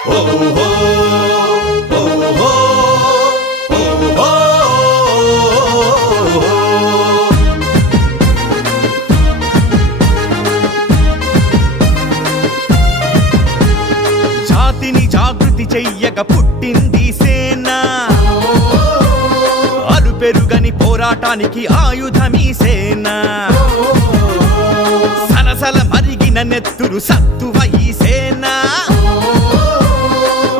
జాతిని జాగృతి చెయ్యక పుట్టింది సేన, అలుపెరుగని పోరాటానికి ఆయుధమీ సేన. సలసల మరిగిన నెత్తురు సత్తువ ఈ సేన,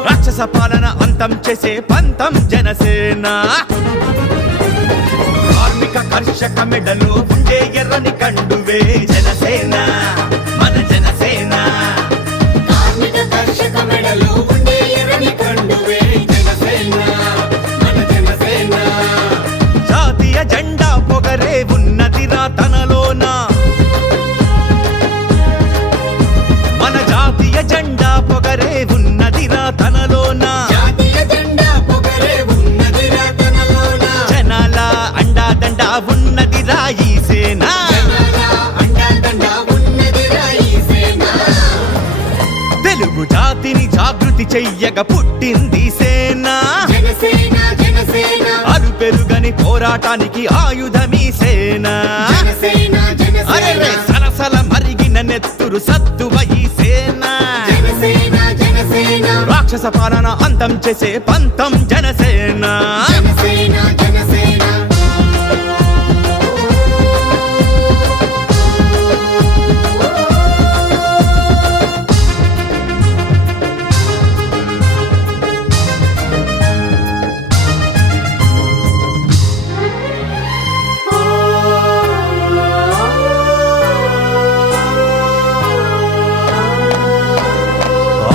రాక్షస పాలన అంతం చేసే పంతం జనసేన. కార్మిక కర్షక మెడలో ఉండే ఎర్రని కండువే జనసేన, మన జనసేన. కార్మిక కర్షక మెడలో ఉండే ఎర్రని కండువే జనసేన, మన జనసేన. జాతీయ జెండా పొగరే ఉన్నదిరా తనలోన, మన జాతీయ జెండా పొగరే ఉన్నదిరా తనలోన. జాతీయ జెండా పొగరే ఉన్నదిరా తనలోన, జనాల అండాదండ ఉన్నదిరా ఈ సేన. జనాల అండదండ ఉన్నదిరా ఈ సేన. తెలుగు జాతిని జాగృతి చెయ్యక పుట్టింది సేన, జనసేన జనసేన, అలుపెరుగని పోరాటానికి ఆయుధమీ సేన. జనసేన అరే జనసేన, సలసల మరిగిన నెత్తురు సత్తువ ఈ సేన, జనసేన జనసేన, రాక్షస పాలన అంతం చేసే పంతం జనసేన. జనసేన జనసేన.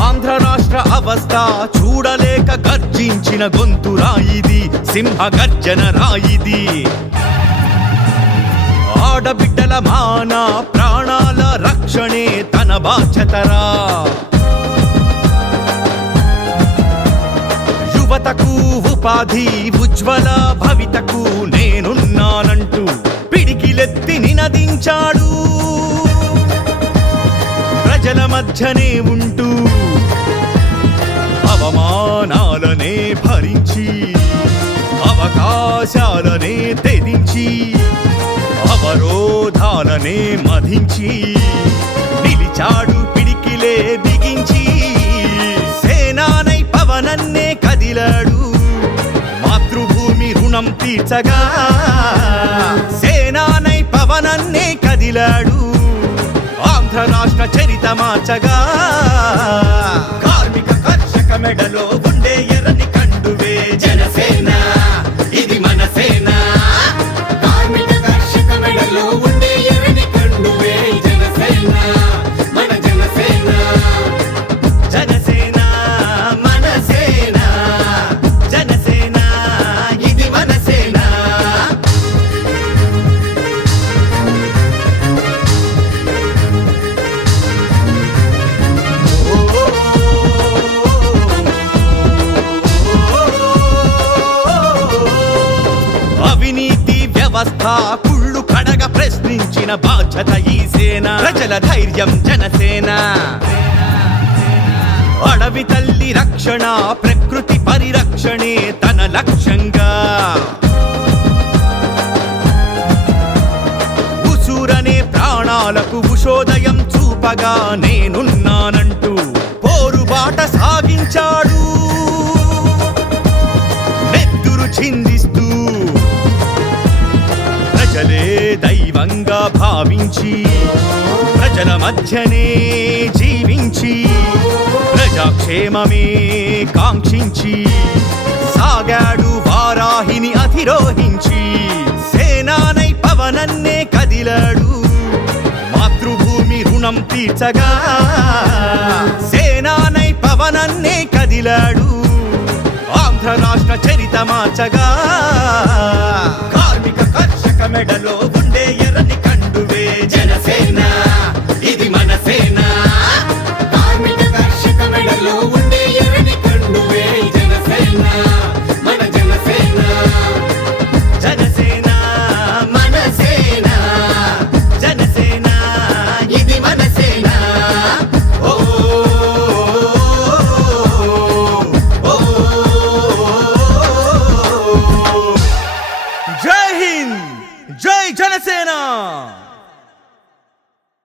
ఆంధ్ర రాష్ట్ర అవస్థ చూడలేక గర్జించిన గొంతు రాయిది, సింహ గర్జన రాయిది. ఆడబిడ్డల మాన ప్రాణాల రక్షణే తన బాధ్యతరా. యువతకు ఉపాధి ఉజ్వల భవితకు నేనున్నానంటూ పిడికిలెత్తి నినదించాడు. ప్రజల మధ్యనే ఉంటూ అవమానాలనే భరించి, అవకాశాలనే తెరించి, అవరోధాలనే మధించి నిలిచాడు పిడికిలే బిగించి. సేనానై పవనన్నే కదిలాడు, మాతృభూమి రుణం తీర్చగా. సేనానై పవనన్నే కదిలాడు, ఆంధ్ర రాష్ట్ర చరిత మార్చగా. కార్మిక కర్షక మెడలో ఉండే ఎర్రని కండువే జనసేన, ఇది మన సేన. కార్మిక కర్షక మెడలో ఉండే ఎర్రని కండువే జనసేన, మన జనసేన. జనసేన మన సేన, జనసేన ఇది మన సేన. అవినీతి వ్యవస్థ కుళ్ళు కడగ ప్రశ్నించిన బాధ్యత ఈ సేన. ప్రజల ధైర్యం జనసేన. అడవి తల్లి రక్షణ ప్రకృతి పరిరక్షణే తన లక్ష్యంగా. ఉసూరనే ప్రాణాలకు ఉషోదయం చూపగా నేనున్నానంటూ పోరుబాట సాగించాడు. నెత్తురు చిందిస్తూ ప్రజలే దైవంగా భావించి, ప్రజల మధ్యనే జీవించి, ప్రజాక్షేమమే కాంక్షించి సాగాడు వారాహిని అధిరోహించి. సేనానై పవనన్నే కదిలాడు, మాతృభూమి రుణం తీర్చగా. సేనానై పవనన్నే కదిలాడు, ఆంధ్ర రాష్ట్ర చరిత మార్చగా. కార్మిక కర్షక మెడలో ఉండే ఎర్రని కండువే జనసేన, ఇది మన సేన. కార్మిక కర్షక మెడలో ఉండే ఎర్రని కండువే జనసేన, మన జనసేన. జనసేన మన సేన, జనసేన ఇది మన సేన. ఓ జనసేన.